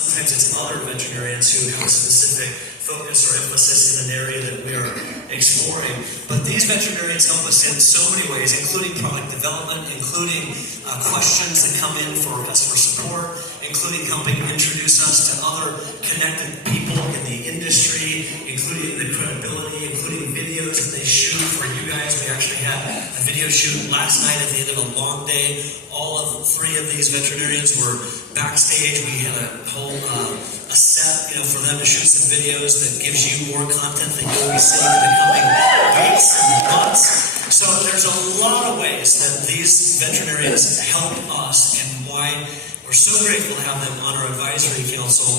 Sometimes it's other veterinarians who have a specific focus or emphasis in an area that we are exploring. But these veterinarians help us in so many ways, including product development, including questions that come in for customer support, including helping introduce us to other connected people in the industry, including the credibility, including videos that they shoot for you guys. We actually had a video shoot last night at the end of a long day. All of 3 of these veterinarians were backstage. We had a whole a set, for them to shoot some videos that gives you more content that you'll be seeing in the coming weeks and months. So there's a lot of ways that these veterinarians help us, and why we're so grateful to have them on our advisory council.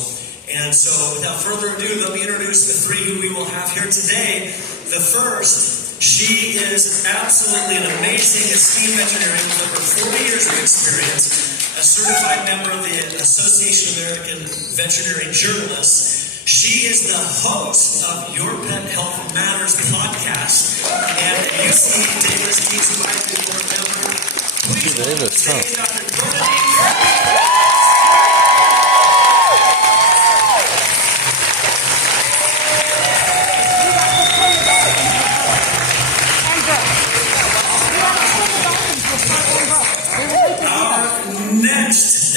And so without further ado, let me introduce the 3 who we will have here today. The first, she is absolutely an amazing, esteemed veterinarian with over 40 years of experience, a certified member of the Association of American Veterinary Journalists. She is the host of Your Pet Health Matters podcast, and UC Davis Teams Advisory Board member. Please welcome today, Dr. Courtney.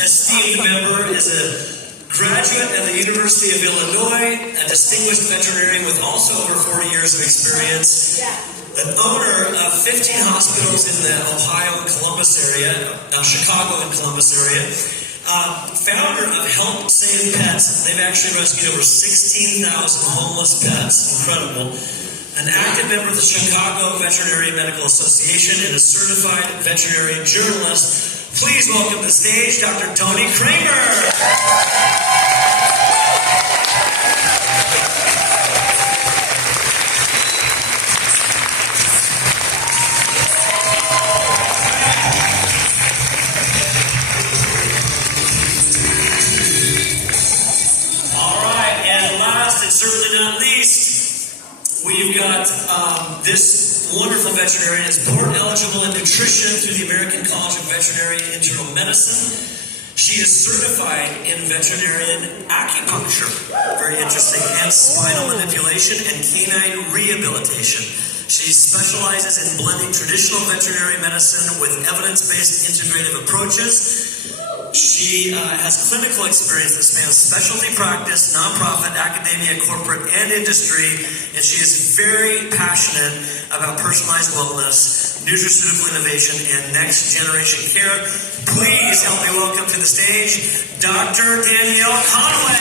Esteemed member is a graduate at the University of Illinois, a distinguished veterinarian with also over 40 years of experience, an owner of 15 hospitals in the Ohio and Columbus area, Chicago and Columbus area, founder of Help Save Pets. They've actually rescued over 16,000 homeless pets. Incredible. An active member of the Chicago Veterinary Medical Association and a certified veterinary journalist. Please welcome to the stage Dr. Tony Kramer. All right, and last and certainly not least, we've got this wonderful veterinarian is board eligible in nutrition through the American College of Veterinary and Internal Medicine. She is certified in veterinarian acupuncture, very interesting, and spinal manipulation and canine rehabilitation. She specializes in blending traditional veterinary medicine with evidence-based integrative approaches. She has clinical experience that spans specialty practice, nonprofit, academia, corporate, and industry, and she is very passionate about personalized wellness, nutraceutical innovation, and next-generation care. Please help me welcome to the stage Dr. Danielle Conway.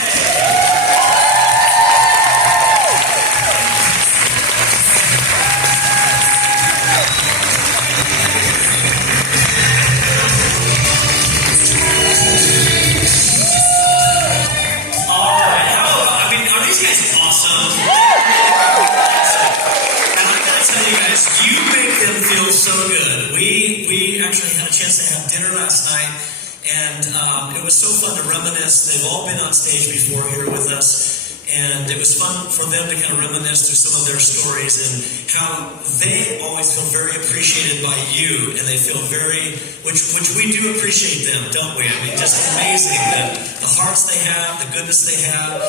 So good. We actually had a chance to have dinner last night, and it was so fun to reminisce. They've all been on stage before here with us, and it was fun for them to kind of reminisce through some of their stories and how they always feel very appreciated by you, and they feel very, which we do appreciate them, don't we? I mean, just amazing the hearts they have, the goodness they have.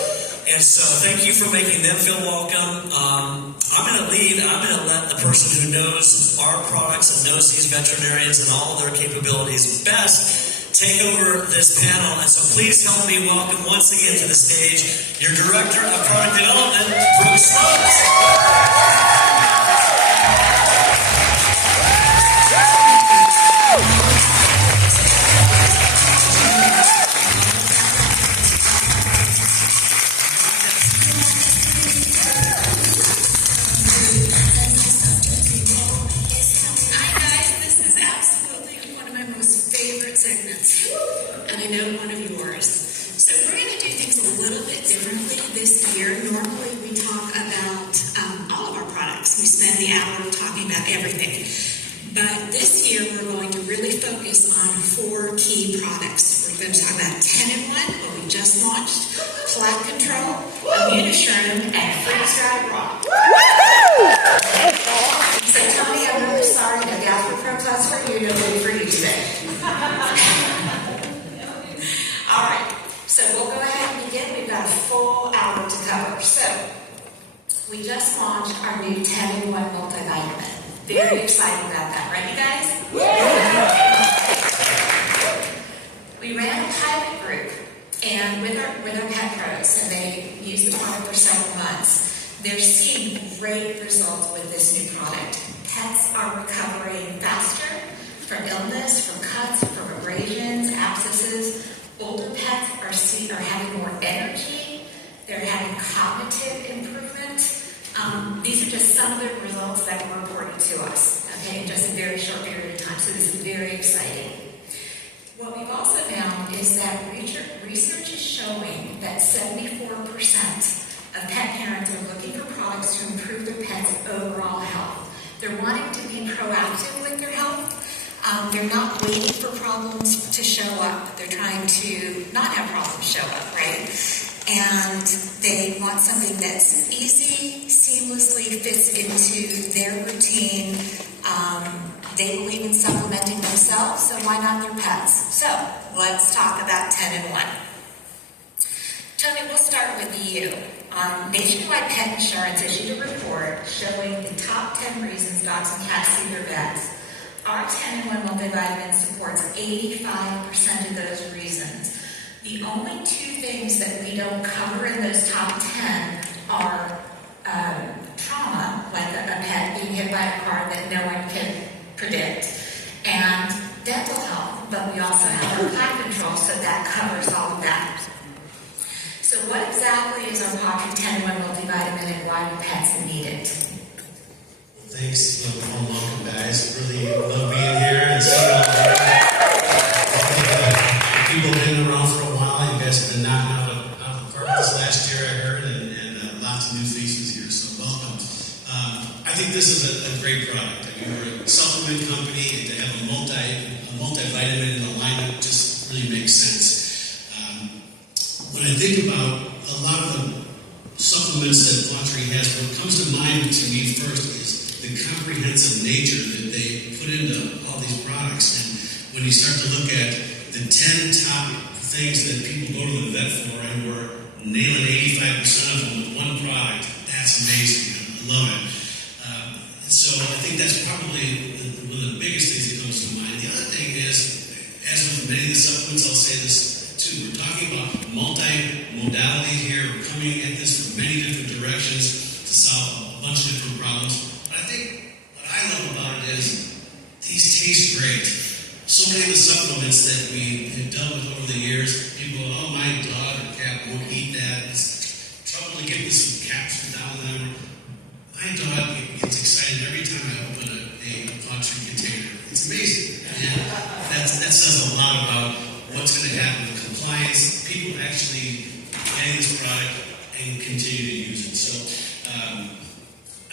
And so thank you for making them feel welcome. I'm going to let the person who knows our products and knows these veterinarians and all of their capabilities best take over this panel. And so please help me welcome once again to the stage your Director of Product Development, Bruce Rhodes. And I know one of yours. So we're going to do things a little bit differently this year. Normally we talk about all of our products. We spend the hour talking about everything. But this year we're going to really focus on 4 key products. We're going to talk about 10-in-1, what we just launched, Plaque Control, Immunoshroom, and Freeze-Dried Raw. So Tony, I'm really sorry that gastropropose for you, nobody for you today. All right, so we'll go ahead again, we've got a full hour to cover. So, we just launched our new 10-in-1 multivitamin. Very excited about that, right, you guys? We ran a pilot group and with our pet pros, and they used the product for several months. They're seeing great results with this new product. Pets are recovering faster from illness, from cuts, from abrasions, abscesses. Older pets are having more energy. They're having cognitive improvement. These are just some of the results that were reported to us, okay, in just a very short period of time. So this is very exciting. What we've also found is that research is showing that 74% of pet parents are looking for products to improve their pet's overall health. They're wanting to be proactive with their health. They're not waiting for problems to show up. They're trying to not have problems show up, right? And they want something that's easy, seamlessly fits into their routine. They believe in supplementing themselves, so why not their pets? So, let's talk about 10-in-1. Tony, we'll start with you. Nationwide Pet Insurance issued a report showing the top 10 reasons dogs and cats see their vets. Our 10-in-1 multivitamin supports 85% of those reasons. The only two things that we don't cover in those top 10 are trauma, like a pet being hit by a car that no one can predict, and dental health, but we also have our pet control, so that covers all of that. So what exactly is our Pocket 10-in-1 multivitamin and why do pets need it? Thanks, welcome guys. Really love being here and seeing all of people have been around for a while. You guys have been knocking out of the park this last year, I heard, and lots of new faces here, so welcome. I think this is a great product. I mean, we're a supplement company, and to have a multivitamin in the lineup just really makes sense. When I think about a lot of the supplements that Autry has, what comes to mind to me first is the comprehensive nature that they put into all these products. And when you start to look at the 10 top things that people go to the vet for, and we're nailing 85% of them with one product, that's amazing. I love it. So I think that's probably one of the biggest things that comes to mind. The other thing is, as with many of the supplements, I'll say this too, we're talking about multi-modality here. We're coming at this from many different directions to solve a bunch of different problems. But I think what I love about it is these taste great. So many of the supplements that we have dealt with over the years, people go, oh, my dog or cat won't eat that. It's trouble to get this capsule down there. My dog gets excited every time I open a Autry container. It's amazing. And that says a lot about what's going to happen with compliance, people actually getting this product and continue to use it. So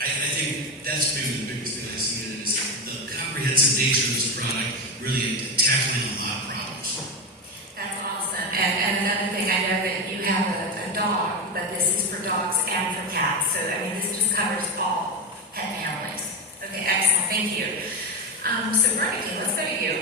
I think that's maybe the biggest thing I see in it is the comprehensive nature of this product really tackling a lot of problems. That's awesome. And another thing, I know that you have a dog, but this is for dogs and for cats. So, I mean, this just covers all pet families. Okay, excellent. Thank you. So, Bernie, let's go to you.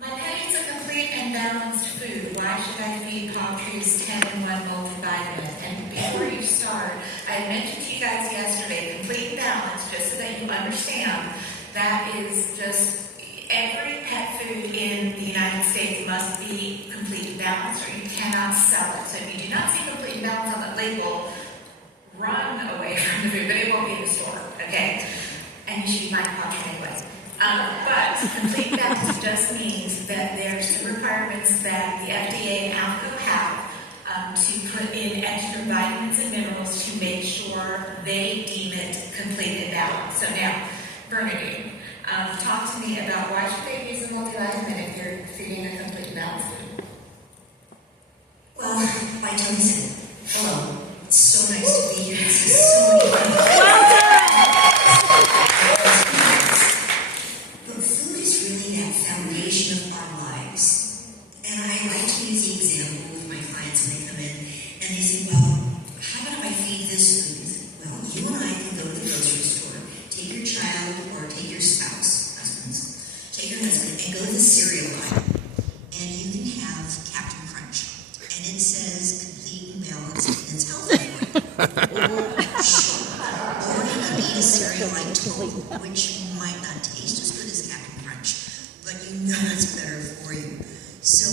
My pet eats a complete and balanced food. Why should I feed Autry's 10-in-1 multivitamin? And before you start, I mentioned to you guys yesterday, complete and balanced, just so that you understand, that is just every pet food in the United States must be complete and balanced, or you cannot sell it. So if you do not see complete and balanced on the label, run away from the food, but it won't be in the store, okay? And you should buy Autry anyway. But complete balance just means that there's some requirements that the FDA and ALCO have to put in extra vitamins and minerals to make sure they deem it complete and balanced. So now, Bernadine, talk to me about why should they use a multivitamin if you're feeding a complete and balanced food? Well, like Tony said, hello. It's so nice to be here. This is so many fun. But food is really that foundation of our lives. And I like to use the example with my clients when they come in and they say, well, how about if I feed this food? Well, you and I can go to the grocery store, take your child or take your spouse, take your husband, and go to the cereal aisle. And you can have Captain Crunch. And in it says complete and balanced, and it's healthy for you. Sure. Or you could eat a cereal like Total, which might not taste as good as Captain Crunch, but you know it's better for you. So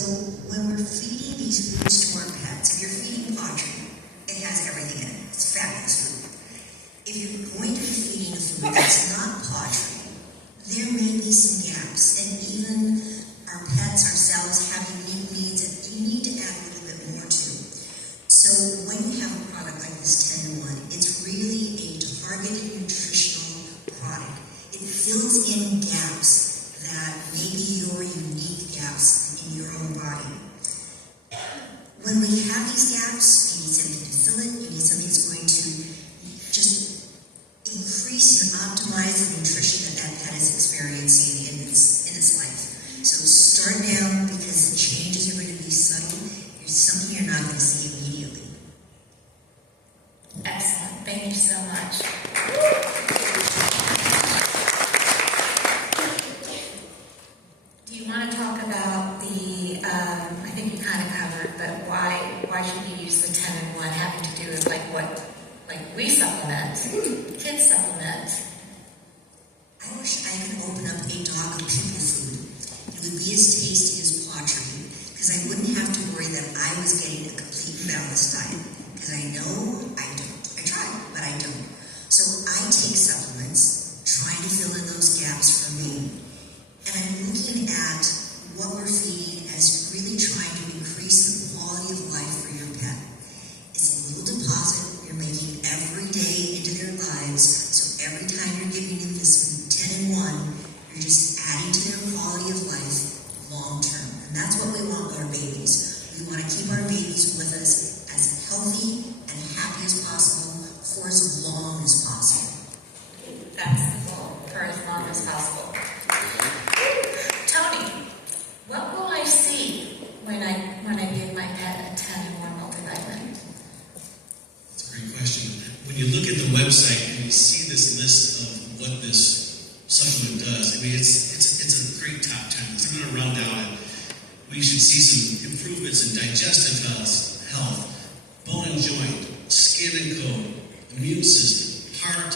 when we're feeding these foods to our pets, if you're feeding poultry, it has everything in it. It's fabulous food. If you're going to be feeding a food that's not poultry, there may be some gaps, and even our pets, ourselves, have unique needs that you need to add a little bit more to. So when you have a product like this 10-in-1, it's really a targeted nutritional product. It fills in gaps that may be your unique gaps in your own body. When we have these gaps, you need something to fill it, you need something that's going to just increase and optimize the nutrition that that pet is experiencing in its life. So start now, because the changes are going to be subtle. There's something you're not going to see immediately. Excellent. Thank you so much. Do you want to talk about the, I think you kind of covered, but why should you use the 10-in-1 having to do with like we supplement, kids supplement? I wish I could open up a dog of people food. It would be as tasty as poultry, because I wouldn't have to worry that I was getting a complete and balanced diet. Because I know I don't. I try, but I don't. So I take supplements, trying to fill in those gaps for me. And I'm looking at what we're feeding as really trying to increase the quality of life for your pet. It's a little deposit you're making every day into their lives. So every time you're giving them this 10-in-1, you're just adding to their quality of life long term. And that's what we want with our babies. We want to keep our babies with us as healthy and happy as possible for as long as possible. That's the goal, for as long as possible. Tony, what will I see when I give my pet a 10-in-1 multivitamin? That's a great question. When you look at the website and you see this list of what this supplement does, I mean, it's a great top 10 list. I'm going to run down it. We should see some improvements in digestive health, bone and joint, skin and coat, immune system, heart,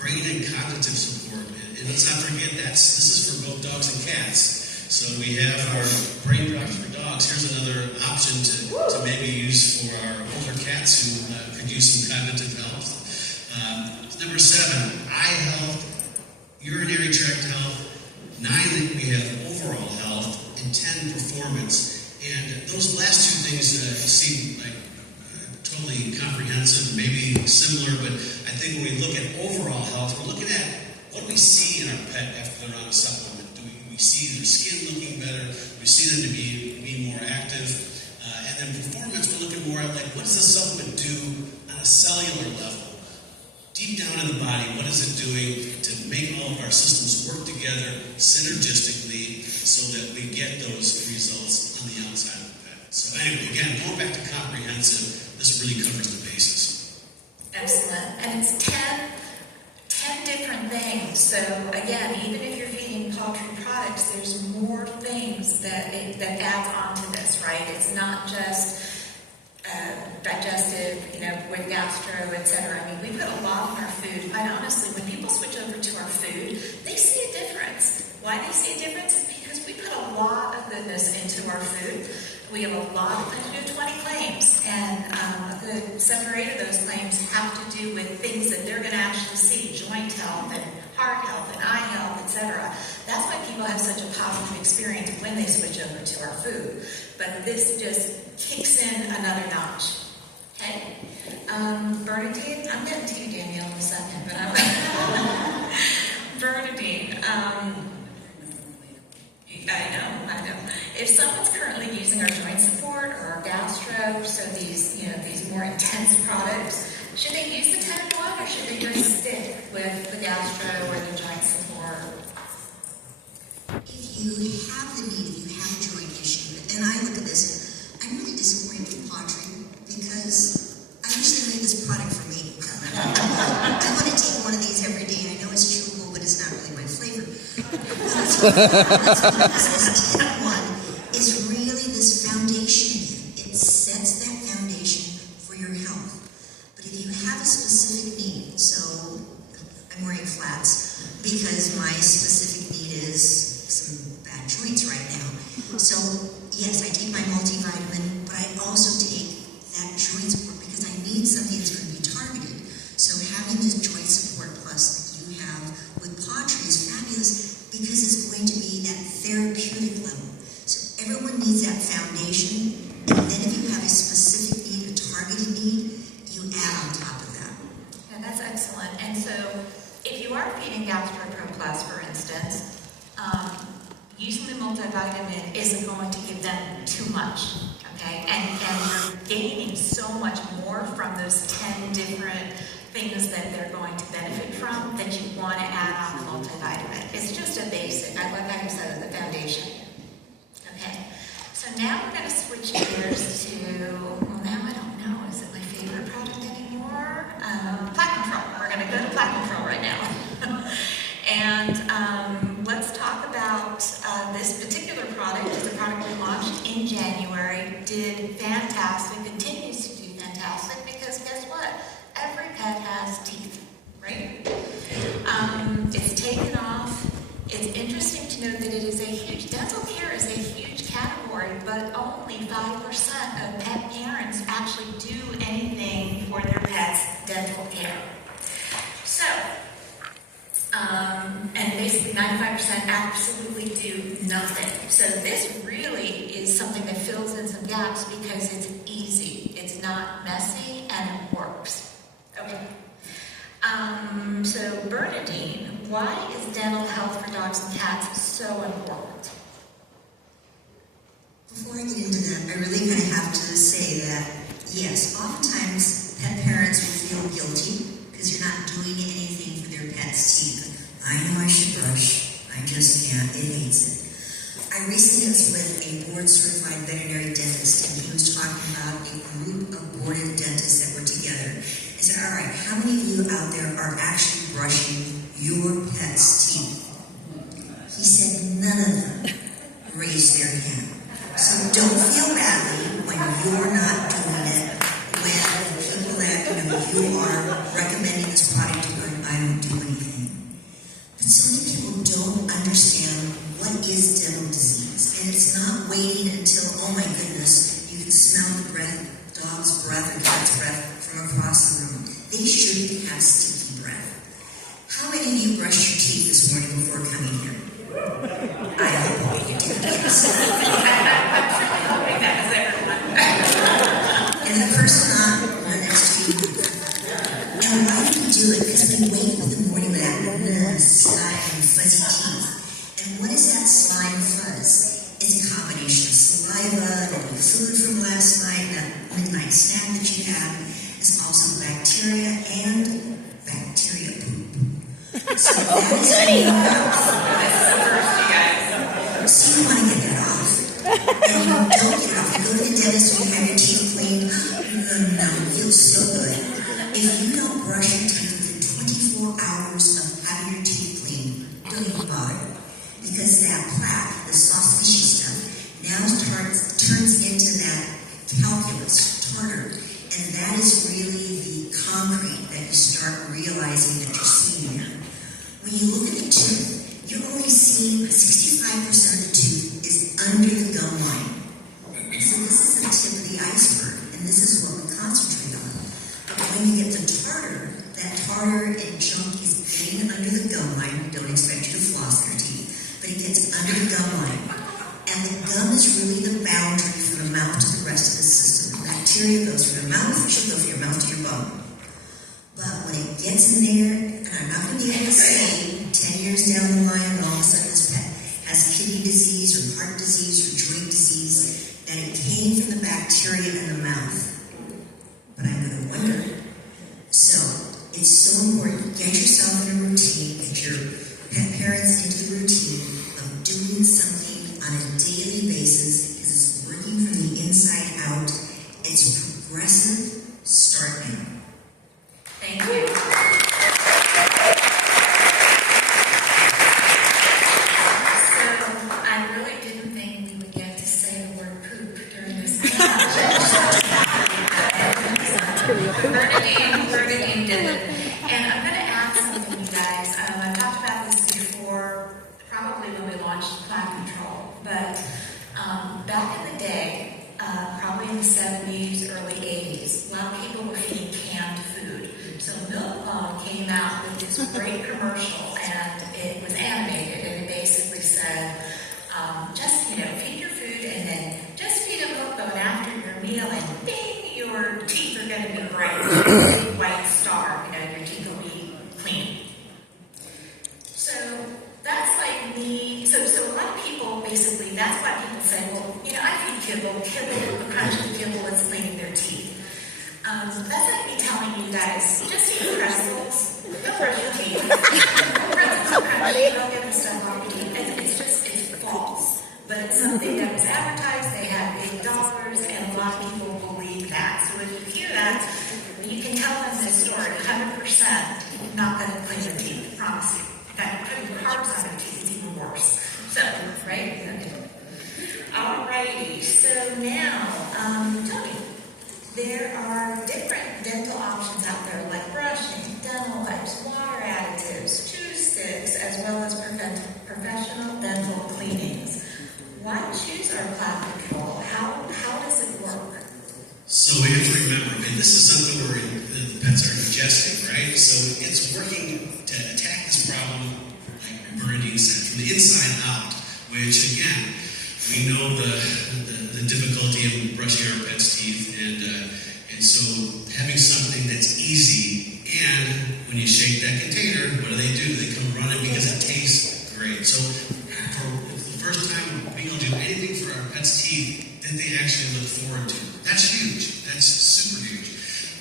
brain and cognitive support. And let's not forget this is for both dogs and cats. So we have our brain products for dogs. Here's another option to maybe use for our older cats who could use some cognitive health. Number 7, eye health, urinary tract health. 9, we have overall health, and 10, performance. And those last 2 things seem like totally comprehensive, maybe similar, but I think when we look at overall health, we're looking at what do we see in our pet after they're on a supplement. Do we see their skin looking better? Do we see them to be more active? And then performance, we're looking more at like what does the supplement do on a cellular level? Deep down in the body, what is it doing to make all of our systems work together synergistically so that we get those results on the outside of the pet? So anyway, again, going back to comprehensive, this really covers the basis. Excellent. And it's 10 different things. So again, even if you're feeding poultry products, there's more things that adds on to this, right? It's not just digestive, with gastro, etc. I mean, we put a lot in our food. Quite honestly, when people switch over to our food, they see a difference. Why they see a difference is because we put a lot of goodness into our food. We have a lot of things to do, 20 claims, and a good 7 or 8 of those claims have to do with things that they're going to actually see, joint health and heart health and eye health, etc. That's why people have such a positive experience when they switch over to our food. But this just kicks in another notch. Okay? Bernadine, I'm getting to you, Danielle, in a second, but Bernadine, I know. If someone's currently using our joint support or our gastro, so these more intense products, should they use the 10-in-1 or should they just stick with the gastro or the joint support? If you have the need, if you have a joint issue, and I look at this, I'm really disappointed with poultry because I wish they made this product for me. I want to take one of these every day. I know it's chewable, but it's not really my flavor. This 10-in-1 is really this foundation. It sets a specific need. So I'm wearing flats because my specific need is some bad joints right now. So yes, I take my multivitamin, but I also take that joint support because I need something that's going to be targeted. So having this joint support plus that you have with Pottery is fabulous because it's going to be that therapeutic level. So everyone needs that foundation, and then if you have a specific need, a targeted need, you add on top of that. Yeah, that's excellent. And so, if you are feeding GastroPro Plus, for instance, using the multivitamin isn't going to give them too much, okay? And you're gaining so much more from those 10 different things that they're going to benefit from that you want to add on the multivitamin. It's just a basic, I like how you said it, the foundation. Okay, so now we're going to switch gears to, well, now I don't know, is it my favorite product anymore? Platinum Pro. We're going to go to Platinum Pro right now. And let's talk about this particular product. It's a product we launched in January, did fantastic, continues to do fantastic, because guess what? Every pet has teeth, right? It's taken off. It's interesting to note that it is a huge, dental care is a huge category, but only 5% of pet parents actually do anything for their pets' dental care. So, and basically 95% absolutely do nothing. So this really is something that fills in some gaps because it's easy, it's not messy, and it works. Okay. So Bernadine, why is dental health for dogs and cats so important? Before I get into that, I really kind of have to say that, yes, oftentimes pet parents will feel guilty because you're not doing anything for their pet's teeth. I know I should brush, I just can't, it hates it. I recently was with a board-certified veterinary dentist, and he was talking about a group of boarded dentists that were together. I said, all right, how many of you out there are actually brushing your pet's teeth? He said none of them raised their hand. So don't feel badly when you're not doing it, when the people that you are recommending this product to, I don't do anything. But so many people don't understand what is dental disease. And it's not waiting until, oh my goodness, you can smell the breath, dog's breath or cat's breath from across the room. They shouldn't have stinky breath. How many of you brushed your teeth this morning before coming here? I hope all you did, yes. And the person not next to you. And why do we do it? Because we wake up in the morning with that slime and fuzzy teeth. And what is that slime fuzz? It's a combination of saliva, and food from last night, that midnight snack that you had. It's also bacteria and bacteria poop. So that is so you want to get that off. And you don't get it off. You go to the dentist and you have your teeth cleaned. No, it feels so good. If you don't brush your teeth within 24 hours of having your teeth cleaned, don't even bother. Because that plaque, the soft fishy stuff, now turns into that calculus, tartar. And that is really the concrete that you start realizing that you're seeing there. When you look at the tooth, you're only seeing 65% of the tooth is under the gum line. So this is the tip of the iceberg, and this is what we concentrate on. But when you get the tartar, that tartar and junk is getting under the gum line. Don't expect you to floss your teeth, but it gets under the gum line. And the gum is really the boundary from the mouth to the rest of the system. The bacteria goes from your mouth, it should go from your mouth to your bone. But when it gets in there, and I'm not going to be able to say 10 years down the line, and all of a sudden this pet has kidney disease or heart disease or joint disease, that it came from the bacteria in the mouth. But I'm going to wonder. So it's so important. Get yourself in a routine, get your pet parents into the routine of doing something on a daily basis because it's working from the inside out. It's progressive. Start now. Thank you. I really didn't think we would get to say the word poop during this. Bernadine did it. And I'm going to add something, you guys. I've talked about this before, probably when we launched Plant Control, but back in the day, probably in the 70s, early 80s, a lot of people were eating canned food. So Milk Bone came out with this great commercial, and it was animated, and it basically said, just, feed your food, and then just feed a Milk Bone after your meal, and ding, your teeth are going to be bright. Big white star, your teeth will be clean. So that's like me. So a lot of people, basically, that's why people say, well, I feed kibble, a crunch of kibble is cleaning their teeth. That's like me telling you guys, just eat pretzels, don't brush your teeth. Pretzels are crunchy, don't get the stuff off your teeth. It's false. But it's something that was advertised, they had big dollars, and a lot of people believe that. So if you hear that, you can tell them this story, 100% not going to clean your teeth, I promise you. In fact, putting carbs on your teeth is even worse. So, right? Alrighty, so now, Tony, there are different dental options out there, like brushing, dental wipes, water additives, chew sticks, as well as professional dental cleanings. Why choose our Plant Control? How does it work? So we have to remember, and this is something where the pets are digesting, right? So it's working to attack this problem, like Bernadine said, from the inside out, which again, we know the difficulty of brushing our pets' teeth, and so having something that's easy, and when you shake that container, what do? They come running because it tastes great. So for the first time being able to do anything for our pets' teeth that they actually look forward to, that's huge. That's super huge.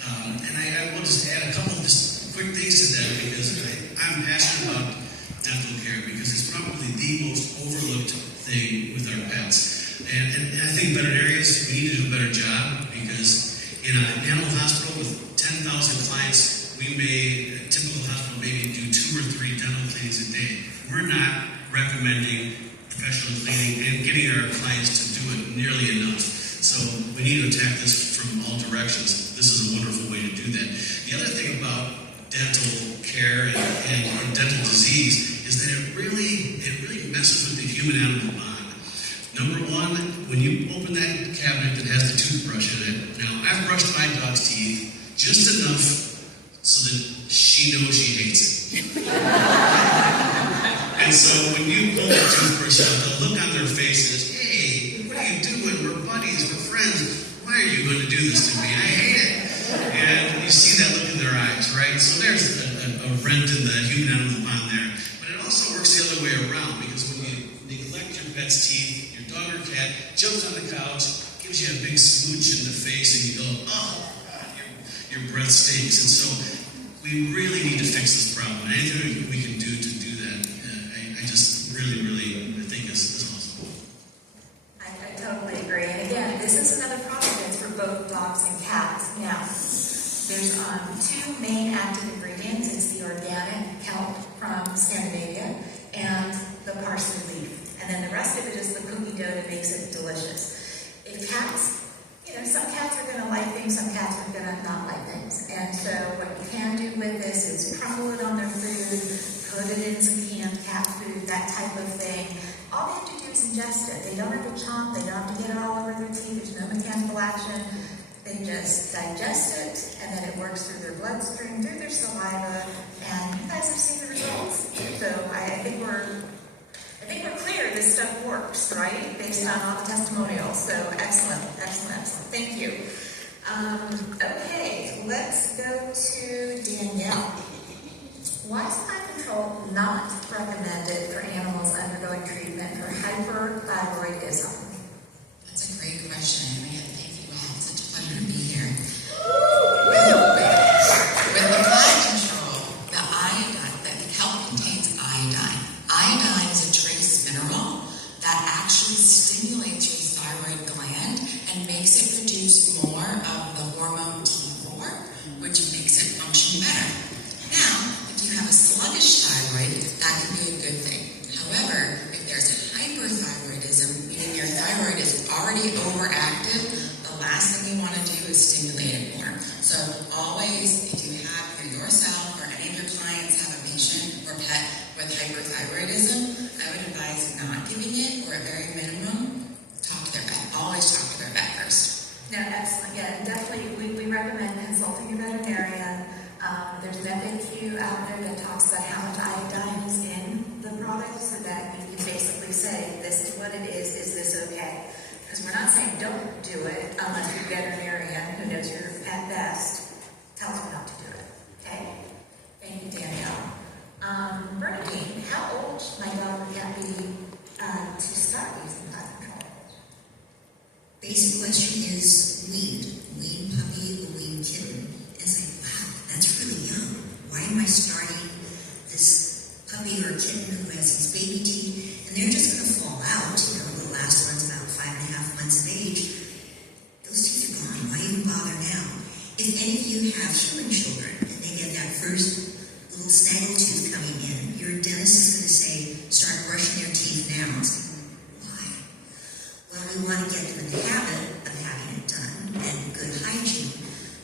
And I will just add a couple of just quick things to that because I'm passionate about dental care because it's probably the most overlooked thing with our pets. And I think veterinarians, we need to do a better job because in an animal hospital with 10,000 clients, a typical hospital maybe do 2 or 3 dental cleanings a day. We're not recommending professional cleaning and getting our clients to do it nearly enough. So we need to attack this from all directions. This is a wonderful way to do that. The other thing about dental care and dental disease is that it really messes with the human-animal bond. Number one, when you open that cabinet that has the toothbrush in it, now I've brushed my dog's teeth just enough so that she knows she hates it. And so when you pull the toothbrush out, the look on their face is, hey, what are you doing? We're buddies, we're friends. Why are you going to do this to me? I hate it. And you see that look in their eyes, right? So there's a rent in the human-animal bond there. But it also works the other way around because when you neglect your pet's teeth, your dog or cat jumps on the couch, gives you a big smooch in the face, and you go, oh, God, your breath stinks. And so we really need to fix this problem. Anything we can do to do that, I just really think is possible. I totally agree. And again, this is another product that's for both dogs and cats. Now, there's 2 main active ingredients. It's the organic kelp from Scandinavia and the parsley leaf. And then the rest of it is the cookie dough that makes it delicious. If cats, some cats are going to like things, some cats are going to not like things. And so what you can do with this is crumble it on their food, put it in some canned cat food, that type of thing. All they have to do is ingest it. They don't have to chomp, they don't have to get it all over their teeth, there's no mechanical action. They just digest it, and then it works through their bloodstream, through their saliva, and you guys have seen the results. So I think we're clear this stuff works, right? Based on all the testimonials. So excellent. Thank you. Okay, let's go to Danielle. Why is Plant Control not recommended for animals undergoing treatment for hyperthyroidism? That's a great question, Maria. Thank you all. It's such a pleasure to be here. With the Plant Control, the iodine, the kelp contains iodine. Iodine is a trace mineral that actually stimulates your thyroid gland and makes it produce more of the hormone T4, which makes it function better. Now, if you have a sluggish thyroid, that can be a good thing. However, if there's hyperthyroidism, meaning your thyroid is already overactive, hyperthyroidism, I would advise not giving it, or at very minimum, talk to their vet. Always talk to their vet first. No, excellent. Yeah, definitely. We recommend consulting your veterinarian. There's an FAQ out there that talks about how much iodine is in the product, so that you can basically say, this is what it is this okay? Because we're not saying don't do it unless your veterinarian, who knows your pet best, tells you not to do it. Okay? Thank you, Danielle. Bernadine, how old should my dog or cat be to start using pet control? Basic question is wean puppy or wean kitten. It's like, wow, that's really young. Why am I starting this puppy or kitten who has these baby teeth? And they're just going to fall out. The last one's about 5.5 months of age. Those teeth are gone. Why even bother now? If any of you have human children and they get that first little snaggle tooth coming in, your dentist is going to say, start brushing your teeth now. It's like, why? Well, we want to get them in the habit of having it done and good hygiene.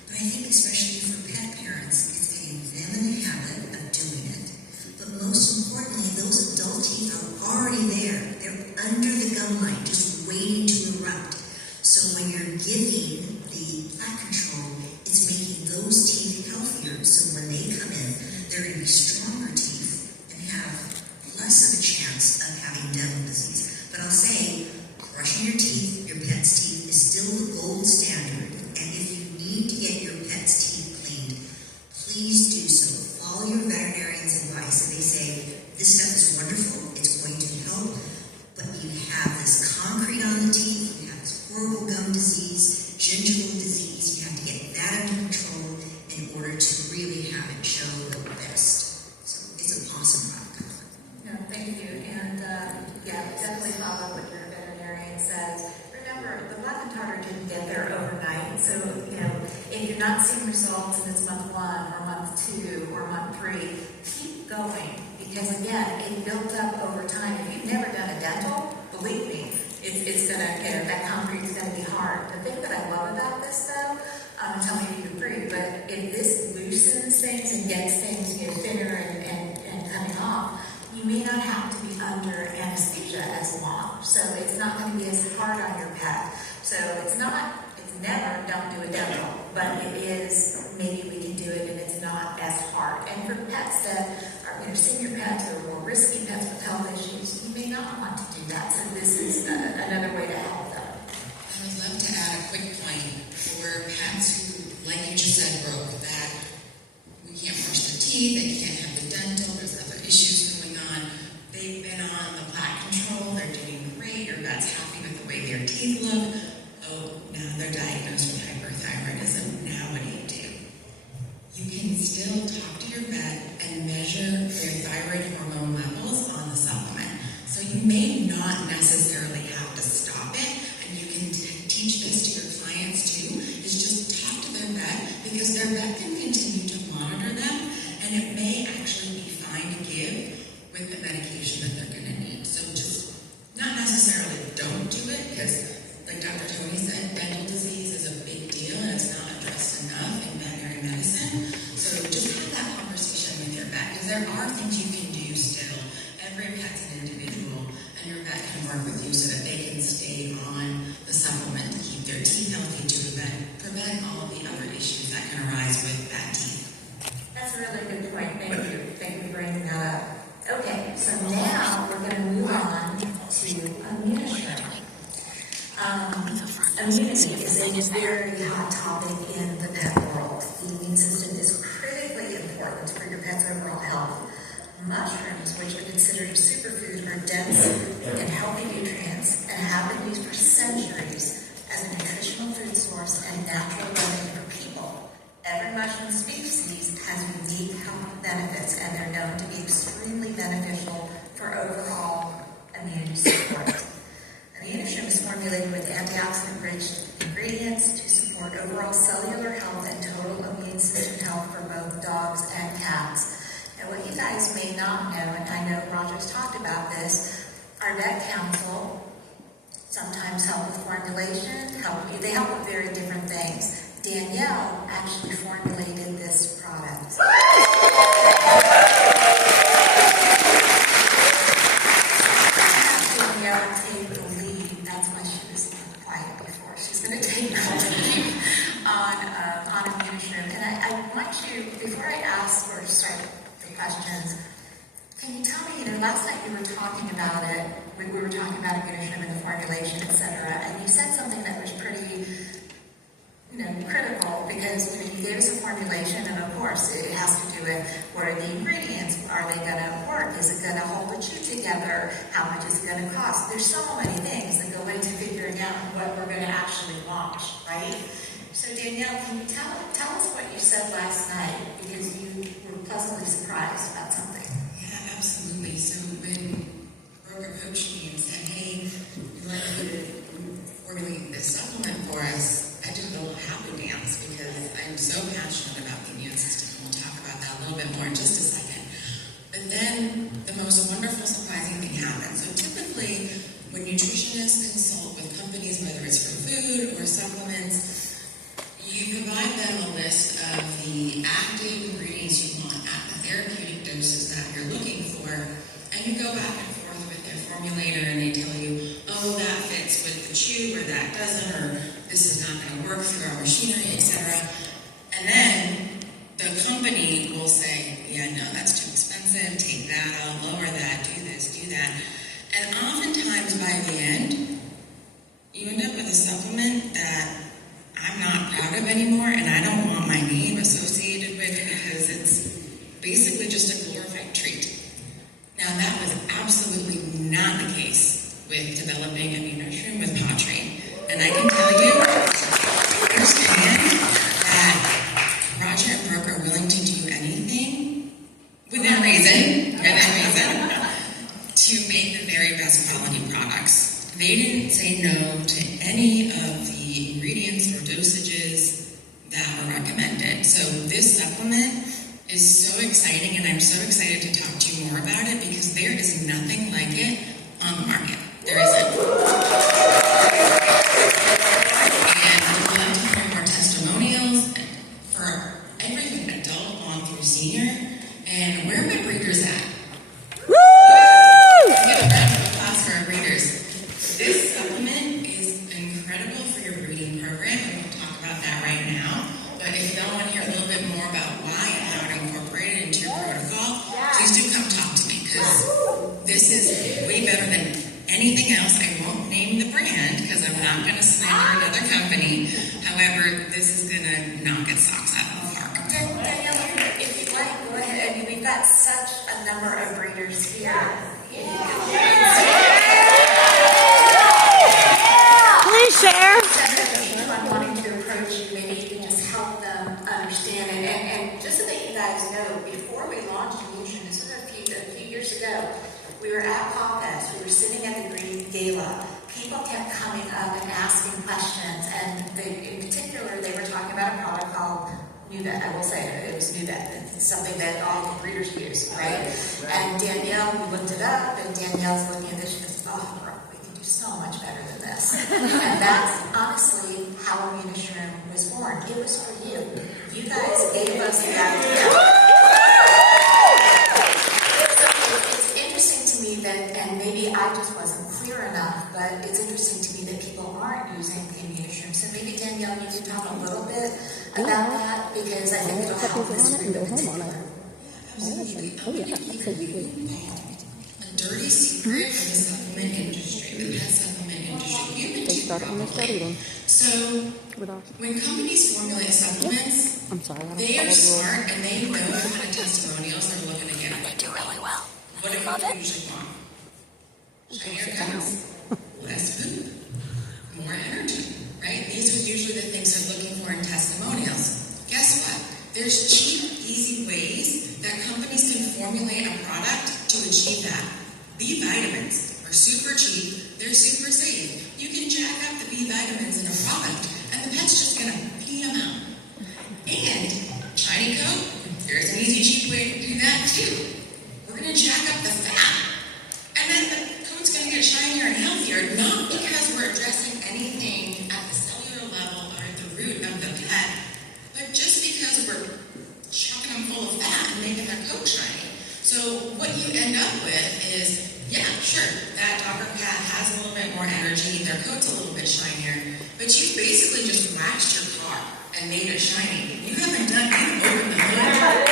But I think especially for pet parents, it's getting them in the habit of doing it. But most importantly, those adult teeth are already there. They're under the gum line, just waiting to erupt. So when you're giving the plaque control, it's making those teeth healthier. So when they come in, they're going to be stronger teeth and have less of a chance of having dental disease. But I'll say, brushing your teeth, your pet's teeth, is still the gold standard. And if you need to get your pet's teeth cleaned, please do so. Follow your veterinarian's advice. If they say, this stuff is wonderful, it's going to help, but you have this concrete on the teeth, you have this horrible gum disease, gingival disease, you have to get that under control in order to really have it show the best. So it's an awesome product. No, thank you. And yeah, definitely follow what your veterinarian says. Remember, the black and tartar didn't get there overnight. So, if you're not seeing results and it's month 1 or month 2 or month 3, keep going. Because again, it built up over time. If you've never done a dental, believe me, it's gonna, that concrete's gonna be hard. The thing that I love about this though, tell me if you agree, but if this loosens things and gets things thinner and coming off, you may not have to be under anesthesia as long. So it's not going to be as hard on your pet. So it's never don't do a dental, but it is, maybe we can do it and it's not as hard. And for pets that are senior pets or more risky pets with health issues, you may not want to do that. So this is another way to help them. I would love to add a quick point for pets who, like you just said, broke, that we can't brush their teeth, they can't have the dental, there's other issues going on. They've been on the plaque control, they're doing great, your vet's happy with the way their teeth look. Oh, now they're diagnosed with hyperthyroidism. Now what do? You can still talk to your vet and measure their thyroid hormone levels on the supplement. So you may not necessarily have to stop it, and you can teach this to your clients too, is just talk to their vet, because their vet can continue to monitor them, and it may actually be fine to give with the medication that they're going to need. So just not necessarily don't do it, because like Dr. Tony said, dental disease is a big deal and it's not addressed enough in veterinary medicine. So just have that conversation with your vet, because there are things you can do still. Every pet's an individual, and your vet can work with you so that they can stay on the supplement to keep their teeth healthy, to prevent all of the other issues that can arise with bad teeth. That's a really good point. Thank you. Thank you for bringing that up. Okay, so now we're going to move on to Immunoshroom. Immunity is a very hot topic in the pet world. The immune system is critically important for your pet's overall health. Mushrooms, which are considered a superfood, are dense in healthy nutrients and have been used for centuries as a nutritional food source and natural remedy for people. Every mushroom species has unique health benefits, and they're known to be extremely beneficial for overall immune support. Immunoshroom is formulated with antioxidant-rich ingredients to support overall cellular health and total immune system health for both dogs and cats. And what you guys may not know, and I know Roger's talked about this, our vet council sometimes help with formulation, they help with very different things. Danielle actually formulated this product. want you, before I ask or start the questions, can you tell me, last night we were talking about it, we were talking about Immunoshroom and the formulation, et cetera, and you said something that was pretty, critical, because you gave us a formulation, and of course it has to do with what are the ingredients, are they going to work, is it going to hold the two together, how much is it going to cost? There's so many things that go into figuring out what we're going to actually launch, right? So Danielle, can you tell us what you said last night, because you were pleasantly surprised about something. Yeah, absolutely. So when Broker approached me and said, hey, we'd like you to formulate this supplement for us, I did a little happy dance because I'm so passionate about the immune system. We'll talk about that a little bit more in just a second. But then the most wonderful, surprising thing happened. So typically, when nutritionists consult with companies, whether it's for food or supplements, you provide them a list of the active ingredients you want at the therapeutic doses that you're looking for, and you go back and forth with their formulator, and they tell you, oh, that fits with the chew, or that doesn't, or this is not going to work through our machinery, etc. And then the company will say, yeah, no, that's too expensive, take that out, lower that, do this, do that. And oftentimes by the end, you end up with a supplement that I'm not proud of anymore, and I don't want my name associated with it because it's basically just a glorified treat. Now, that was absolutely not the case with developing Immunoshroom with Pottery. And I can tell you firsthand that Roger and Brooke are willing to do anything within reason, to make the very best quality products. They didn't say no to any of the ingredients or dosages that were recommended. So this supplement is so exciting, and I'm so excited to talk to you more about it because there is nothing like it on the market. There isn't. And we'll have to hear more testimonials for everything, adult on through senior. And where are my breeders at? Give a round of applause for our breeders. This supplement is incredible for your breeding program, and we'll talk about that right now. But if you don't want to hear a little bit more about why and how to incorporate it into your protocol, please do come talk to me, because this is way better than anything else. I won't name the brand because I'm not going to slander another company. However, this is going to knock its socks out of the park. Danielle, if you'd like, go ahead. I mean, we've got such a number of breeders here. Please share. I'm wanting to approach you, maybe you can just help them understand it. And just so that you guys know, before we launched Immunoshroom, this was a few years ago, we were at PopFest, we were sitting at the Green Gala. People kept coming up and asking questions, and in particular, they were talking about a product called Nuvet. I will say it was Nuvet. It's something that all the breeders use, right? And Danielle, we looked it up, and Danielle's looking at this, she goes, oh, Brooke, we can do so much better than this. And that's honestly how Immunoshroom was born. It was for you. You guys gave us the idea. It's interesting to me that, and maybe I just wasn't clear enough, but it's interesting to me that people aren't using the Immunoshroom. So maybe Danielle, you can talk a little bit about that, because I think it'll help this group in particular. Absolutely. A dirty secret of the supplement industry, the pet supplement industry. You've been too. So when companies formulate supplements, they are smart and they know what kind of testimonials they're looking to get. They do really well. What do you usually want? Shinier coats, less food, more energy, right? These are usually the things they're looking for in testimonials. Guess what? There's cheap, easy ways that companies can formulate a product to achieve that. B vitamins are super cheap, they're super safe. You can jack up the B vitamins in a product, and the pet's just gonna pee them out. And shiny coat, there's an easy, cheap way to do that too. We're gonna jack up the fat, and then the coat's gonna get shinier and healthier, not because we're addressing anything at the cellular level or at the root of the pet, but just because we're chucking them full of fat and making their coat shiny. So what you end up with is, yeah, sure, that dog or cat has a little bit more energy, their coat's a little bit shinier, but you basically just waxed your car. and made it shiny. You haven't done, you've opened the hood.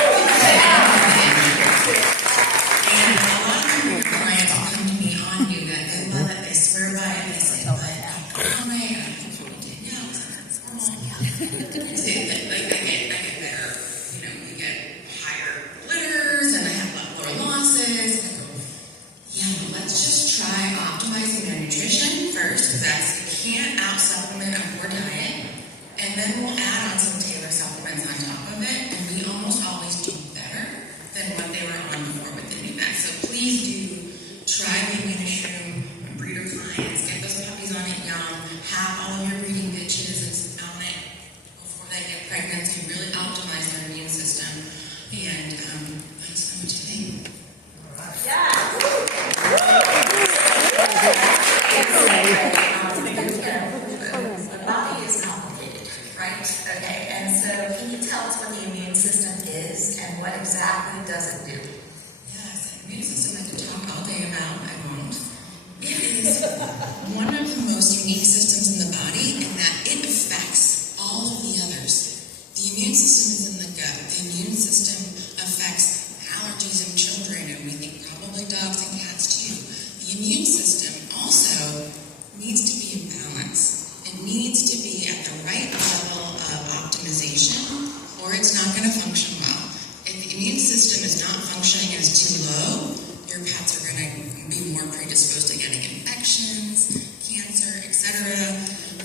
And a lot of your clients will come to me on you that they love it, they swear by it, and they say, but oh my God, I told you Danielle, it's normal. Like I get better, we get higher glitters, and I have a lot lower losses. And I go, yeah, well, let's just try optimizing their nutrition first, because you can't out-supplement a poor diet, and then we'll add on some tailored supplements on top of it, and we almost always do better than what they were on before with the new meds. So please do try the Immunoshroom breeder clients, get those puppies on it young, have all of your breeding bitches on it before they get pregnant to really optimize their immune system. And let us know what you think. The body is complicated, right? Okay, and so can you tell us what the immune system is and what exactly does it do? Yes, the immune system I could talk all day about. I won't. It is one of the most unique systems in the body in that it affects all of the others. The immune system is in the gut. The immune system affects allergies in children, and we think probably dogs and cats too. The immune system also needs to be in balance. It needs to be at the right level of optimization, or it's not going to function well. If the immune system is not functioning and is too low, your pets are going to be more predisposed to getting infections, cancer, etc.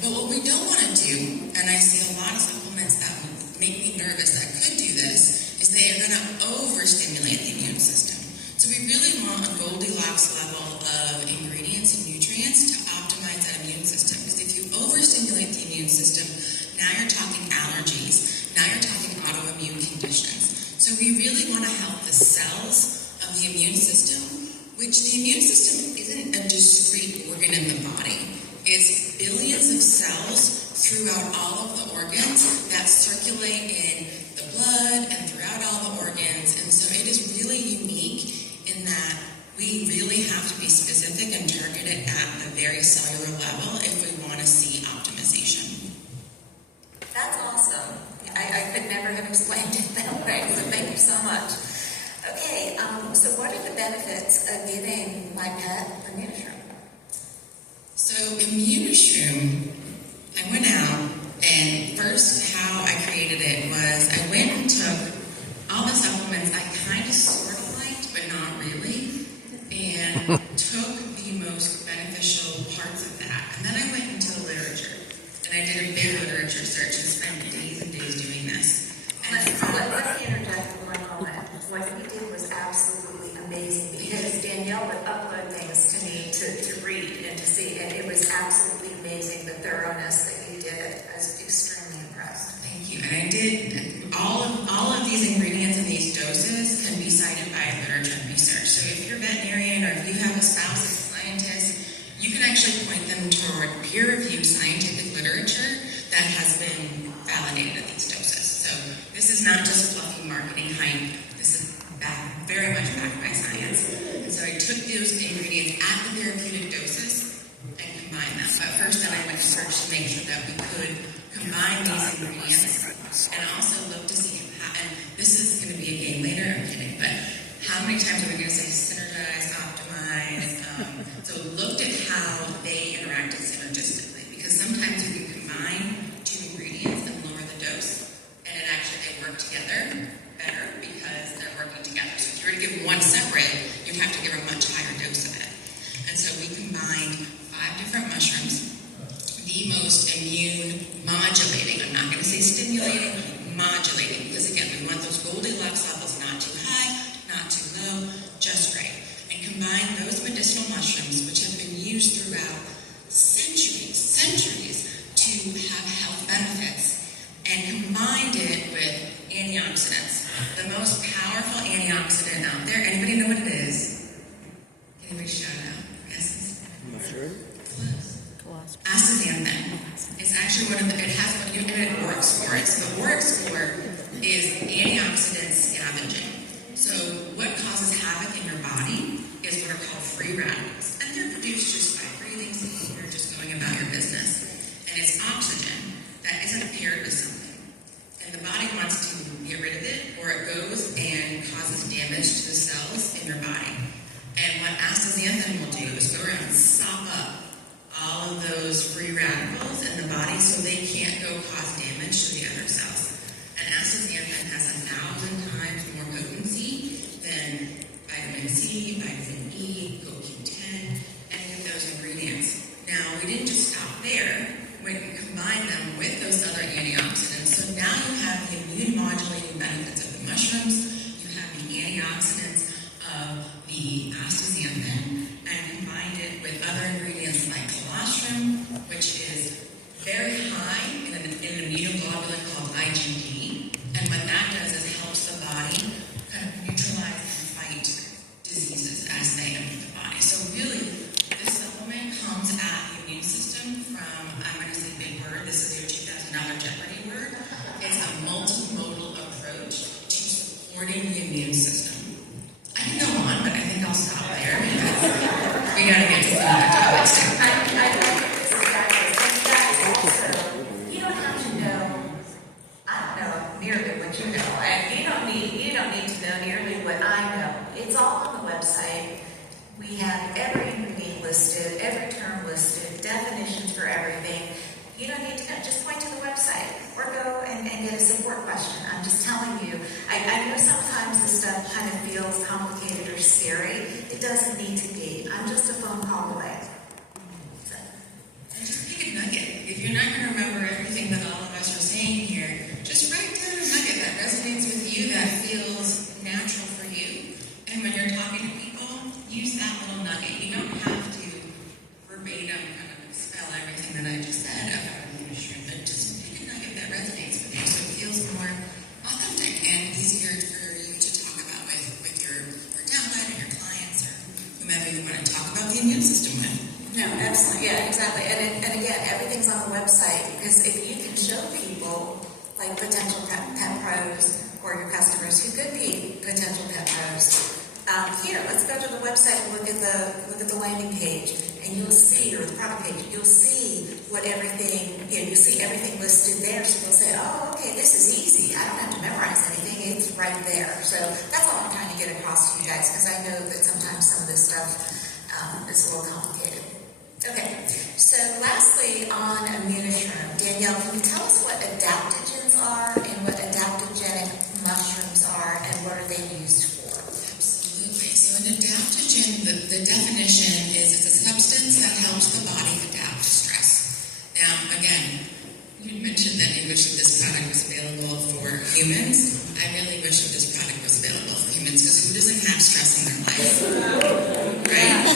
But what we don't want to do, and I see a lot of supplements that make me nervous that could do this, is they are going to overstimulate the immune system. So we really want a Goldilocks level of ingredients and nutrients to optimize that immune system. Because if you overstimulate the immune system, now you're talking allergies, now you're talking autoimmune conditions. So we really want to help the cells of the immune system, which the immune system isn't a discrete organ in the body. It's billions of cells throughout all of the organs that circulate in the blood and throughout all the organs. And so it is really unique in that we really have to be specific and targeted at the very cellular level if we want to see optimization. That's awesome. I could never have explained it that way, so thank you so much. Okay, so what are the benefits of giving my pet Immunoshroom? So Immunoshroom, I went out, and first how I created it was I went and took all the supplements I kind of sort of liked, but not really, and took the most beneficial parts of that. And then I went into the literature, and I did a big literature search and spent days and days doing this. And Let me interject for one moment. What you did was absolutely amazing because Danielle would upload things to me to read and to see, and it was absolutely amazing the thoroughness that you did. I was extremely impressed. Thank you. And I did all of these ingredients and these doses can be cited by literature and research. So if you're a veterinarian or if you have a spouse that's a scientist, you can actually point them toward peer-reviewed scientific literature that has been validated at these doses. So this is not just fluffy marketing hype. This is very much backed by science. And so I took those ingredients at the therapeutic doses and combined them. But first then I went to search to make sure that we could combine these ingredients and also look to see how, and this is going to be a game later, I'm kidding, but how many times are we going to say synergize, optimize? So looked at how they interacted synergistically, because sometimes you can combine two ingredients and lower the dose, and it actually they work together better because they're working together. So if you were to give one separate, you'd have to give a much higher dose of it. And so we combined 5 different mushrooms, the most immune modulating, I'm not going to say stimulating, modulating, because again, we want those Goldilocks levels not too high, not too low, just right. And combine those medicinal mushrooms, which have been used throughout centuries to have health benefits, and combined it with antioxidants. The most powerful antioxidant out there. Anybody know what it is? Can anybody shout out? Guesses? Close. Astaxanthin. It's actually one of the, it has what it works for. So the works for is antioxidant scavenging. So what causes havoc in your body is what are called free radicals. And they're produced just by breathing, so you're just going about your business. And it's oxygen that isn't paired with something. have the immune modulating benefits of the mushrooms, you have the antioxidants of the astaxanthin, and combined it with other ingredients like colostrum, which is very high in an immunoglobulin called IgG. And what that does is helps the body kind of neutralize and fight diseases as they enter the body. So really, this supplement comes at the immune system from, I'm going to say big word, this is your $2,000 Jeopardy word. It's a multimodal approach to supporting the immune system. I can go on, but I think I'll stop there because we got to get to some other topics too. I like this exactly. And guys, also, you don't have to know, I don't know nearly what you know. You don't need to know nearly what I know. It's all on the website. We have every ingredient listed, every term listed, definitions for everything. You don't need to know. Just point to the website or go and get a support question. I'm just telling you. I know sometimes this stuff kind of feels complicated or scary. It doesn't need to be. I'm just a phone call away. So. And just pick a nugget. If you're not going to remember everything that all of us are saying here, just write down a nugget that resonates with you, that feels natural for you. And when you're talking to people, use that little nugget. You don't have to verbatim kind of spell everything that I just said about Immunoshroom, but just pick a nugget that resonates with you so it feels more authentic and easier for you to talk about with your downline or your clients or whomever you want to talk about the immune system with. No, absolutely. Yeah, exactly. And again, everything's on the website because if you can show people, like potential pet pros or your customers who could be potential pet pros, here, let's go to the website and look at the landing page, and you'll see, or the product page, you'll see what everything, you'll see everything listed there. So they'll say, oh, okay, this is easy. I don't have to memorize anything. It's right there. So that's all I'm trying to get across to you guys, because I know that sometimes some of this stuff is a little complicated. Okay, so lastly on Immunoshroom, Danielle, can you tell us what adaptogens are and what adaptogenic mushrooms are and what are they used for? Absolutely. So an adaptogen, the definition is it's a substance that helps the body adapt to stress. Now, again, you mentioned that you wish that this product was available for humans. I really wish that this product was available for humans because who doesn't have stress in their life? Right?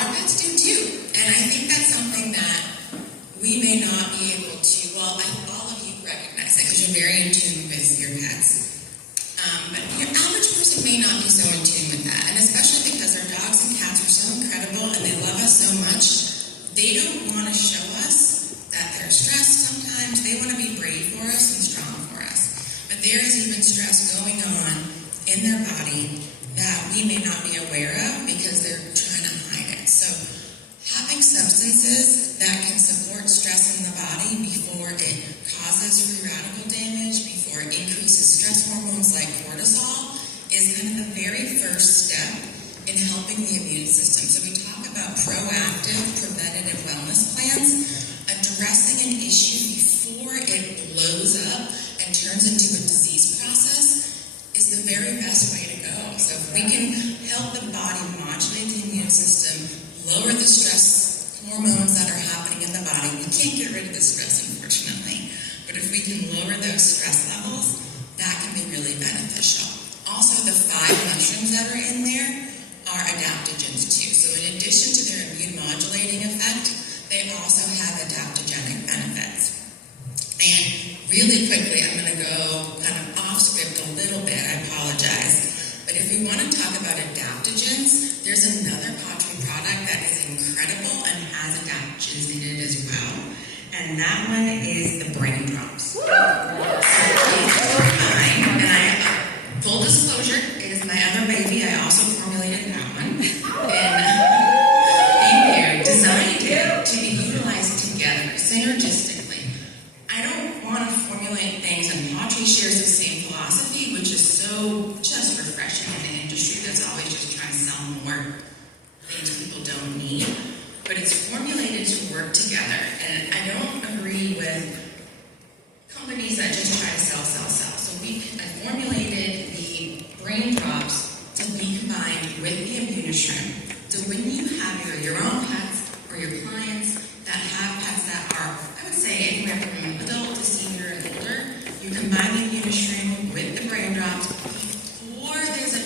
Our pets do too. And I think that's something that we may not be able to, well, I hope all of you recognize it because you're very in tune with your pets. But your average person may not be so in tune with that. And especially because our dogs and cats are so incredible and they love us so much, they don't want to show us that they're stressed sometimes. They want to be brave for us and strong for us. But there is even stress going on in their body that we may not be aware of because they're trying to hide it. So having substances that can support stress in the body before it causes free radical damage, before it increases stress hormones like cortisol, is kind of the very first step in helping the immune system. So we talk about proactive, preventative wellness plans, addressing an issue before it blows up and turns into a disease process is the very best way to go. So if we can help the body modulate the immune system, lower the stress hormones that are happening in the body. We can't get rid of the stress, unfortunately. But if we can lower those stress levels, that can be really beneficial. Also, the 5 mushrooms that are in there are adaptogens too. So in addition to their immune modulating effect, they also have adaptogenic benefits. And really quickly, I'm going to go kind of off script a little bit. I apologize. But if we want to talk about adaptogens, there's another Pottery product that is incredible and has adaptogens in it as well. And that one is the brain drops. Full disclosure, it is my other baby. I also formulated that one. And designed it to be utilized together, synergistically. I don't want to formulate things, and Pottery shares the same philosophy, which is so just refreshing in the industry that's always just trying to sell more things people don't need. But it's formulated to work together. And I don't agree with companies that just try to sell. So I formulated the brain drops to be combined with the Immunoshroom. So when you have your own pets or your clients that have pets that are, I would say, anywhere from adult to senior and older, you combine combine the Immunoshroom with the brain drops before there's a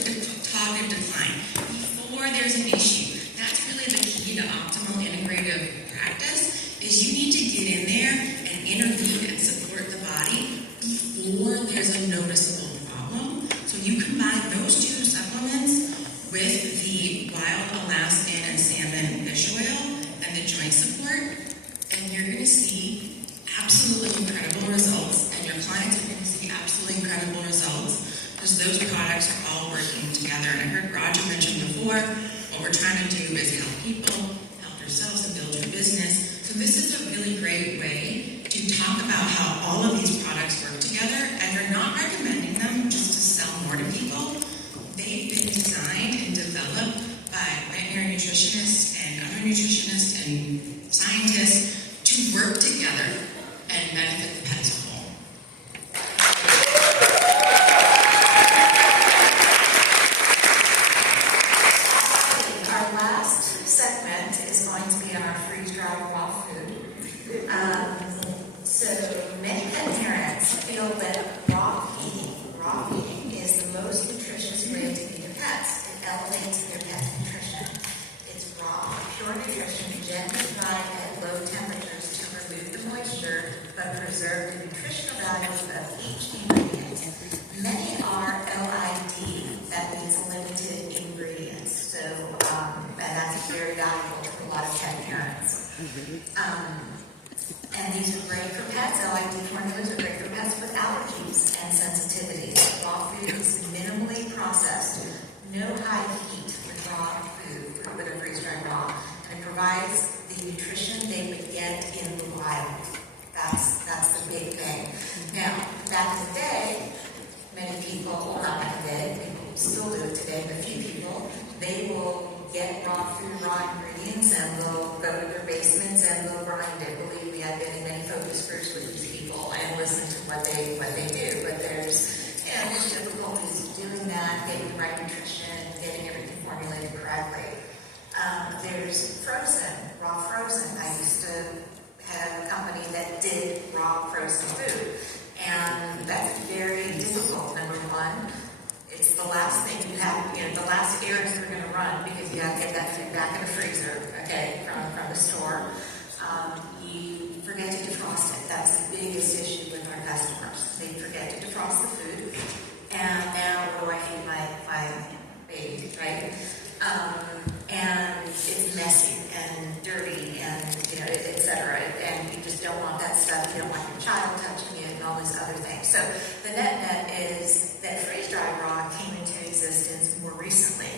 cognitive decline, before there's an issue. That's really the key to optimal integrative practice, is you need to get in there and intervene and support the body before there's a noticeable problem. So you combine those two supplements with the wild elastin and salmon fish oil and the joint support, and you're going to see absolutely incredible results, and your clients are going to see absolutely incredible results, because those products are all working together. And I heard Roger mention before, what we're trying to do is help people, help yourselves, and build your business. So this is a really great way to talk about how all of these products work together, and you're not recommending them just to sell more to people. They've been designed and developed by veterinary nutritionists and other nutritionists and scientists to work together and benefit the pet as a whole. Our last segment is going to be on our freeze-dried raw food. So many pet parents feel that raw feeding is the most nutritious way to feed their pets. It elevates their pet's nutrition. It's raw, pure nutrition, gently fried at low temperatures to remove the moisture, but preserve the nutritional values of each ingredient. Many are LID, that means limited ingredients. So, and that's very valuable to a lot of pet parents. And these are great for pets. LID formulas are great for pets with allergies and sensitivities. Raw food is minimally processed, no high heat with raw food, with a freeze-dried raw, and it provides the nutrition they would get in the wild. That's the big thing. Now, back in the day, many people, well, not back in the day, people still do it today, but a few people, they will get raw food, raw ingredients, and they'll go to their basements and they'll grind it. Believe me, I've been in many focus groups with these people and listen to what they do. But there's difficulties doing that, getting the right nutrition, getting everything formulated correctly. There's raw frozen. I used to have a company that did raw frozen food, and that's very difficult. Number one, it's the last thing you have, the last errand you're going to run, because you have to get that food back in the freezer, okay, from the store. You forget to defrost it. That's the biggest issue with our customers. They forget to defrost the food, and now what do I feed my baby, right? And it's messy and dirty and, et cetera. And you just don't want that stuff. You don't want your child touching it and all these other things. So the net is that freeze-dried raw came into existence more recently,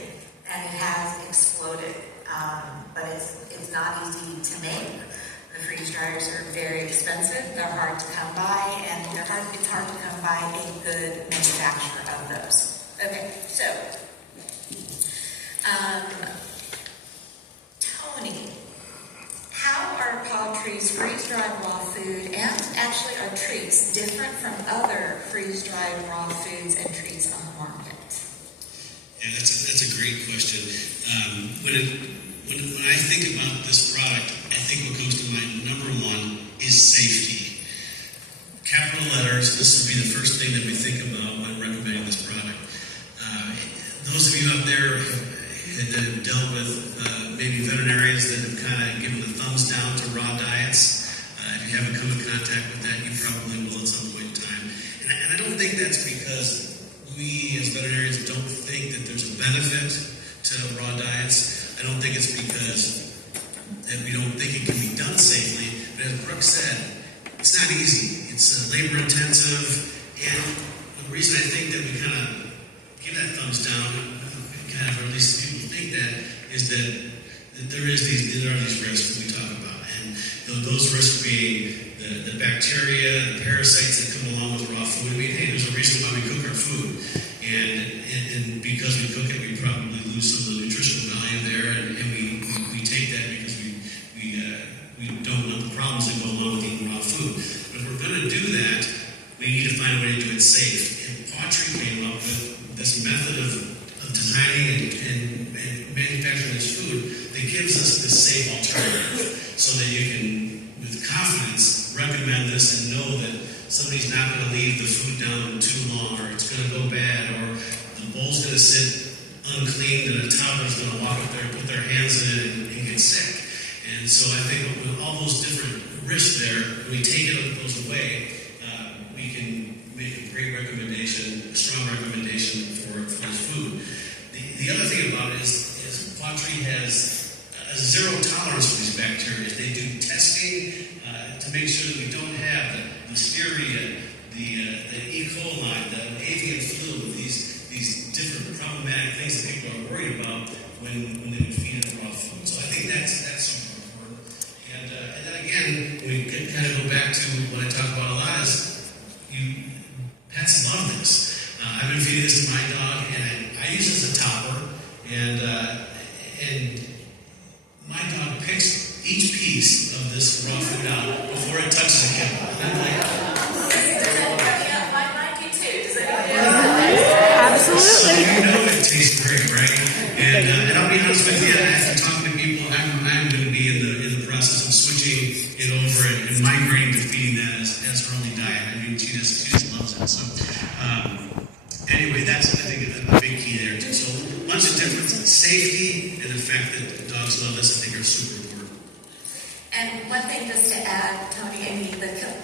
and it has exploded. But it's not easy to make. The freeze dryers are very expensive. They're hard to come by, and it's hard to come by a good manufacturer of those. Okay, so Tony, how are paw trees freeze-dried raw food and actually are treats different from other freeze-dried raw foods and treats on the market? Yeah, that's a great question. When I think about this product, I think what comes to mind, number one, is safety. Capital letters, this would be the first thing that we think about when recommending this product. Those of you out there that have dealt with maybe veterinarians that have kind of given the thumbs down to raw diets, if you haven't come in contact with that, you probably will at some point in time. And I don't think that's because we as veterinarians don't think that there's a benefit to raw diets. I don't think it's because that we don't think it can be done safely. But as Brooke said, it's not easy. It's labor intensive. And the reason I think that we kind of give that thumbs down, kind of, or at least people think that, is that there are these risks that we talk about. And those risks being the bacteria, the parasites that come along with raw food. I mean, hey, there's a reason why we cook our food. And because we cook it, we probably lose some of the nutritional value there, and we take that because we don't know the problems that go along with eating raw food. But if we're going to do that, we need to find a way to do it safe. And Autry came up with this method of designing and manufacturing this food that gives us this safe alternative, so that you can, with confidence, recommend this and know that somebody's not going to leave the food down too long, or it's going to go bad, or the bowl's going to sit unclean and a toddler's going to walk up there and put their hands in it and get sick. And so I think with all those different risks there, when we take those away, we can make a great recommendation, a strong recommendation for this food. The other thing about it is Quadri has a zero tolerance for these bacteria. They do testing to make sure that we don't have the Listeria, the E. coli, the avian flu, these different problematic things that people are worried about when they would feed them raw food. So I think that's super important. And then again, we can kind of go back to what I talk about a lot is pets love this. I've been feeding this to my dog, and I use it as a topper, and my dog picks each piece of this raw food out before it touches the kibble. And I'm like, Absolutely. you know it tastes great, right? And I'll be honest with you, after talking to people, I'm going to be in the process of switching it over and migrating to feeding that as her only diet. I mean, she just loves it. So anyway, that's I think a big key there too. So bunch of difference, safety, and the fact that dogs love this, I think are super important. And one thing just to add, Tony,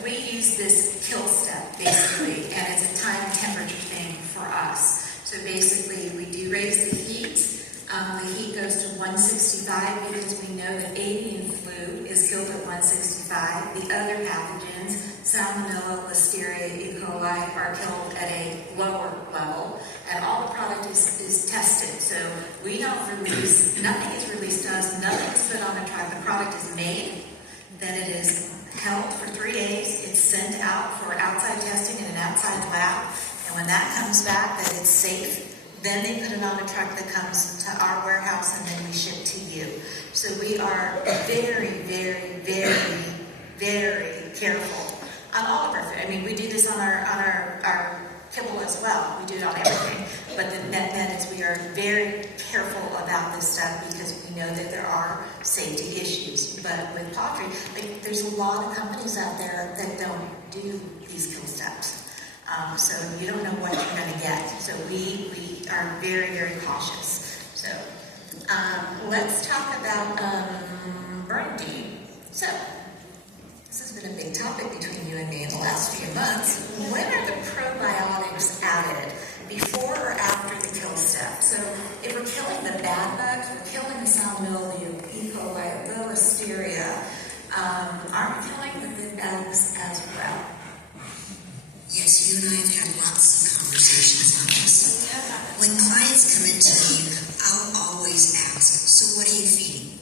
we use this kill step basically, and it's a time temperature thing for us. So basically, we do raise the heat. The heat goes to 165 because we know that avian flu is killed at 165. The other pathogens, Salmonella, Listeria, E. coli, are killed at a lower level, and all the product is tested. So we don't release, nothing is released to us, nothing is put on a truck. The product is made, then it is held for 3 days, it's sent out for outside testing in an outside lab, and when that comes back that it's safe, then they put it on a truck that comes to our warehouse and then we ship to you. So we are very, very, very, very careful on all of our food. I mean, we do this on our kibble as well. We do it on everything. But the net is we are very careful about this stuff because we know that there are safety issues. But with poultry, there's a lot of companies out there that don't do these kill steps. So you don't know what you're going to get. So we are very, very cautious. So let's talk about Bernadine. So this has been a big topic between you and me in the last few months. When are the probiotics added? Before or after the kill step? So if we're killing the bad bugs, we're killing the Salmonella, the E. coli, the Listeria, aren't we killing the good bugs as well? Yes, you and I have had lots of conversations on this. When clients come into me, I'll always ask, so what are you feeding?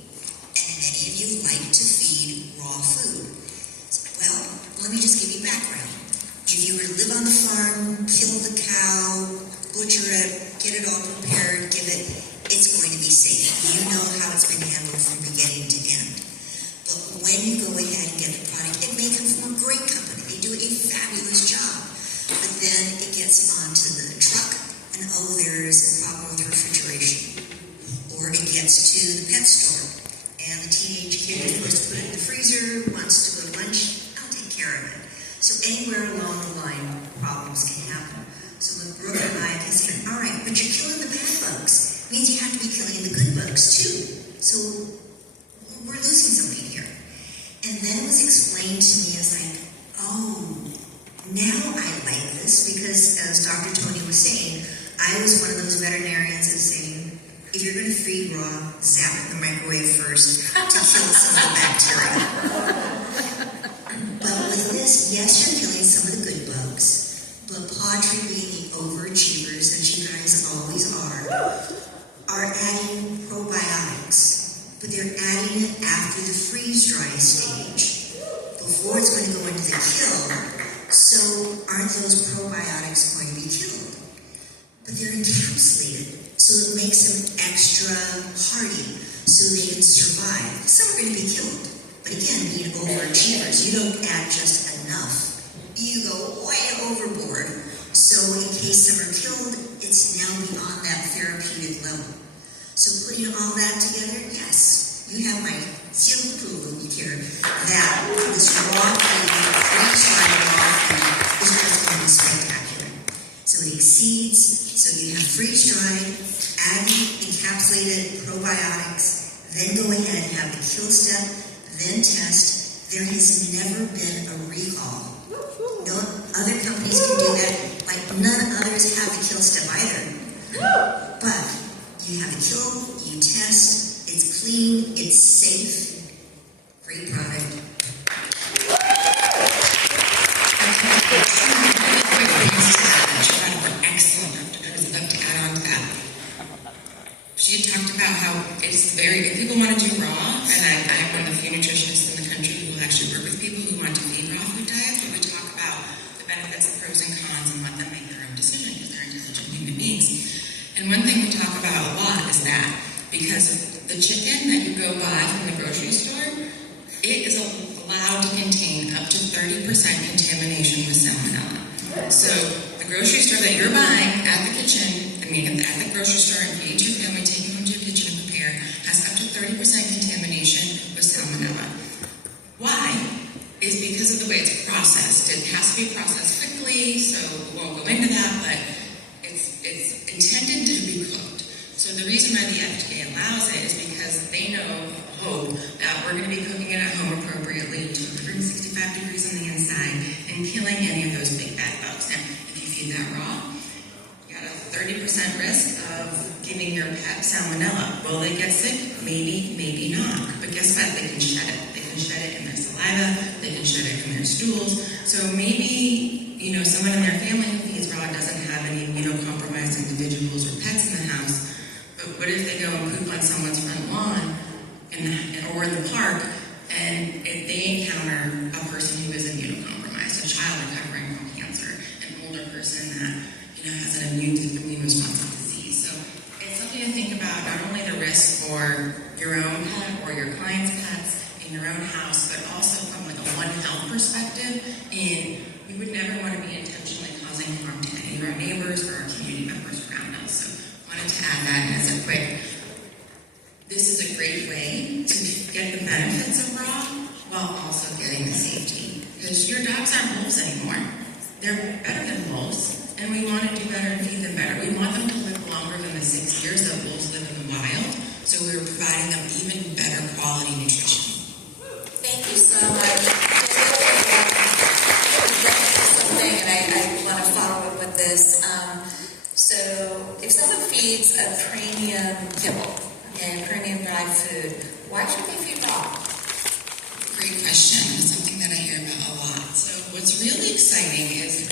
And many of you like to feed raw food. Well, let me just give you background. If you were to live on the farm, kill the cow, butcher it, get it all prepared, give it, it's going to be safe. You know how it's been handled from beginning to end. But when you go ahead and get the product, it may come from a great company. They do a fabulous job. But then it gets onto the truck, and there's a problem with refrigeration. Or it gets to the pet store, and the teenage kid is supposed to put it in the freezer, wants to go to lunch, I'll take care of it. So anywhere along the line, problems can happen. So with Brooke and I can say, all right, but you're killing the bad bugs. Means you have to be killing the good bugs too. So we're losing something here. And then it was explained to me as like, now I like this because, as Dr. Tony was saying, I was one of those veterinarians that's saying, if you're going to feed raw, zap it in the microwave first to kill some of the bacteria. But with this, yes, you're killing some of the good bugs, but poultry being the overachievers that you guys always are adding probiotics, but they're adding it after the freeze-dry stage, before it's going to go into the kill. So aren't those probiotics going to be killed? But they're encapsulated, so it makes them extra hardy, so they can survive. Some are going to be killed, but again, being overachievers, you don't add just enough. You go way overboard. So in case some are killed, it's now beyond that therapeutic level. So putting all that together, yes, you have my seal of approval here that this raw food, freeze-dried raw food, So it exceeds, so you have freeze-dried, adding encapsulated probiotics, then go ahead and have the kill step, then test. There has never been a recall. No other companies can do that, like none others have the kill step either. But you have a kill, you test, it's clean, it's safe, great product. She talked about how it's if people want to do raw, and I'm one of the few nutritionists in the country who will actually work with people who want to feed raw food diets, but we talk about the benefits, the pros and cons, and let them make their own decision because they're intelligent human beings. And one thing we talk about a lot is that because the chicken that you go buy from the grocery store, it is allowed to contain up to 30% contamination with salmonella. So the grocery store that you're buying at the grocery store and feeding to your family, taking home to your kitchen and prepare, has up to 30% contamination with salmonella. Why? Is because of the way it's processed. It has to be processed quickly, so we won't go into that, but it's intended to be cooked. So the reason why the FDA allows it is because they hope that we're going to be cooking it at home appropriately to 165 degrees on the inside and killing any of those big bad bugs. Now, if you feed that raw, 30% risk of giving your pet salmonella. Will they get sick? Maybe, maybe not. But guess what? They can shed it. They can shed it in their saliva. They can shed it in their stools. So maybe, someone in their family who feeds raw doesn't have any immunocompromised individuals or pets in the house. But what if they go and poop on someone's front lawn or in the park, and if they encounter a person who is immunocompromised, a child recovering from cancer, an older person that has an immune response to disease. So it's something to think about, not only the risk for your own pet or your client's pets in your own house, but also from like a One Health perspective. And we would never want to be intentionally causing harm to any of our neighbors or our community members around us. So wanted to add that as a quick. This is a great way to get the benefits of raw while also getting the safety. Because your dogs aren't wolves anymore. They're better than wolves. And we want to do better and feed them better. We want them to live longer than the 6 years that wolves live in the wild. So we're providing them even better quality nutrition. Thank you so much. Something, and I want to follow up with this. So if someone feeds a premium kibble and premium dry food, why should they feed raw? Great question. It's something that I hear about a lot. So what's really exciting is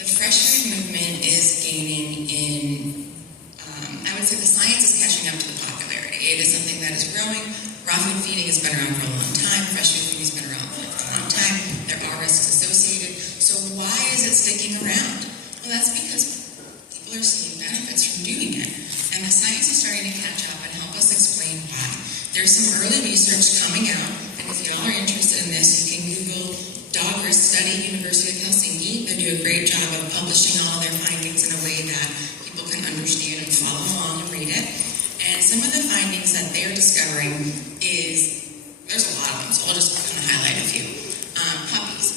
the fresh food movement is gaining in, I would say the science is catching up to the popularity. It is something that is growing. Raw food feeding has been around for a long time. Fresh food feeding has been around for a long time. There are risks associated. So why is it sticking around? Well, that's because people are seeing benefits from doing it. And the science is starting to catch up and help us explain why. There's some early research coming out, and if y'all are interested in this, you can Google Dog Risk Study, University of Helsinki. They do a great job of publishing all their findings in a way that people can understand and follow along and read it. And some of the findings that they're discovering is, there's a lot of them, so I'll just kind of highlight a few.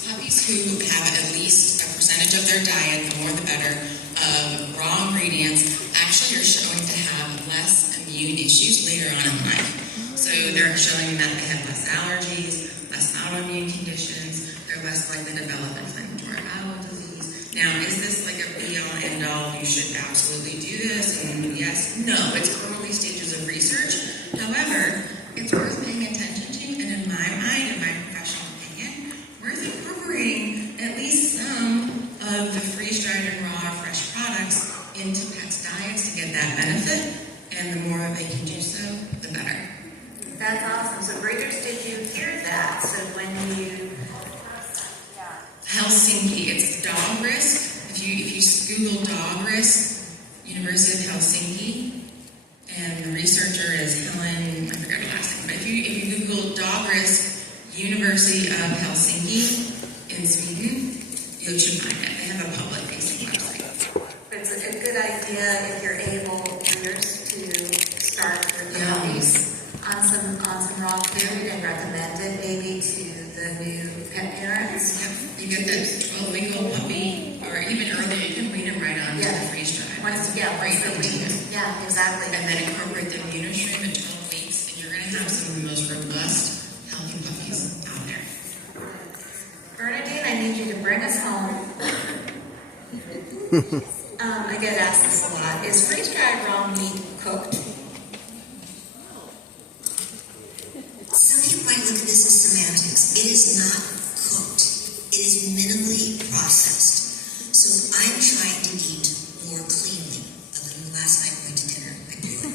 Puppies who have at least a percentage of their diet, the more the better, of raw ingredients, actually are showing to have less immune issues later on in life. So they're showing that they have less allergies, less autoimmune conditions, they're less likely to develop inflammatory bowel disease. Now, is this like a be-all, end-all, you should absolutely do this? And yes, no, it's early stages of research. However, it's worth paying attention to, and in my mind, in my professional opinion, worth incorporating at least some of the freeze-dried and raw fresh products into pets' diets to get that benefit, and the more they can do so, the better. That's awesome. So breeders, did you hear that? So when you... Helsinki, it's dog risk. If you Google dog risk, University of Helsinki, and the researcher is Helen, I forgot her last name, but if you Google dog risk, University of Helsinki in Sweden, you should find it. They have a public-facing website. It's a good idea if you're able, breeders, to start your puppies on some raw food and recommend it maybe to the new pet parents. Yep. You get this 12-week-old puppy, or even earlier, you can wean them right Once they're weaned. Yeah, exactly. And then incorporate the Immunoshroom in 12 weeks, and you're going to have some of the most robust, healthy puppies out there. Bernadine, I need you to bring us home. I get asked this a lot. Is freeze-dried raw meat cooked? Some people might look at this as semantics. It is not cooked. It is minimally processed. So I'm trying to eat more cleanly. Other than last night we went to dinner. I blew it.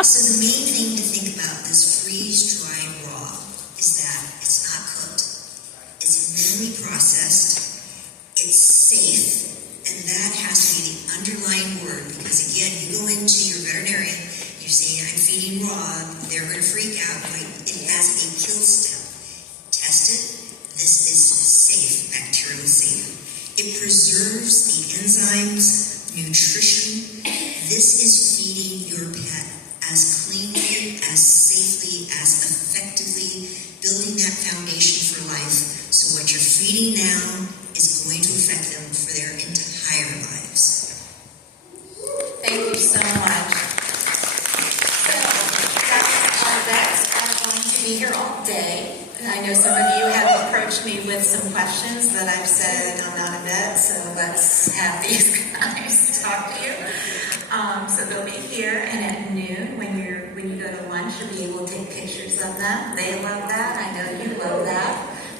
So the main thing to think about this freeze-dried raw is that it's not cooked. It's minimally processed. It's safe. And that has to be the underlying word, because again, you go into your veterinarian, you're saying, I'm feeding raw, they're going to freak out, right? It has a kill step. Test it. This is safe, bacterially safe. It preserves the enzymes, nutrition. This is feeding your pet as cleanly, as safely, as effectively, building that foundation for life. So what you're feeding now is going to affect them for their entire lives. Thank you so much. So, our vets are going to be here all day. And I know some of you have approached me with some questions that I've said I'm not a vet, so let's have these guys talk to you. So they'll be here, and at noon, when you go to lunch, you'll be able to take pictures of them. They love that. I know you love that.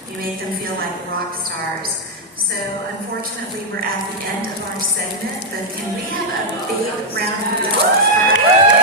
You make them feel like rock stars. So unfortunately, we're at the end of our segment, but can we have a big round of applause for